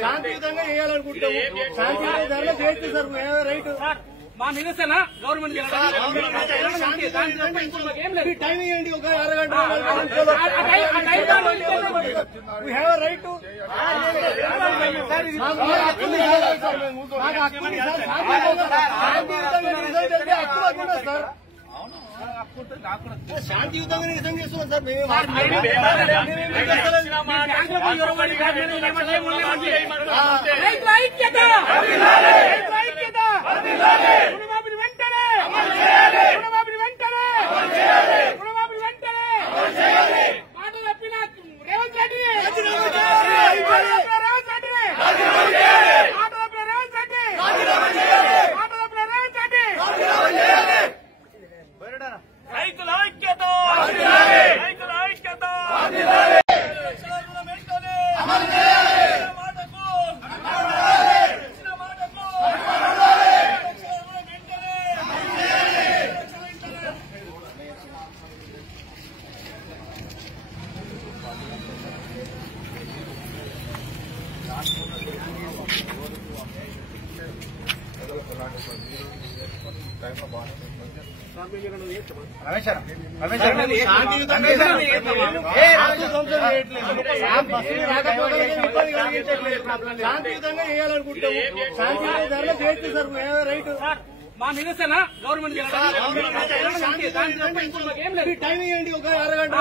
శాంతియుతంగా చేయాలనుకుంటాము. శాంతియుతంగా చేస్తే సార్ రైట్ మా నిరసన గవర్నమెంట్ టైం ఇవ్వండి ఒక అరగంట. రైట్ సార్ శాంతియుతంగా నిజం చేస్తున్నాం సార్ మేము. రైతుల ఐక్యత రైతుల ఐక్యత శాంతియుతంగా చేయాలనుకుంటాము. శాంతియుతంగా చేస్తే సార్ రైట్ మా నిరసన గవర్నమెంట్ టైం ఇవ్వండి ఒక అరగంట.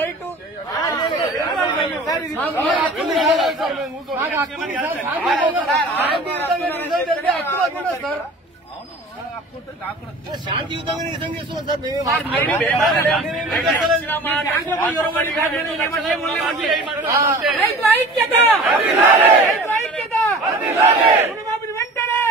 రైట్ శాంతియుతంగా నిజం చేస్తున్నాం సార్ మేము. రైతుల ఐక్యత రుణమాఫీ వెంటనే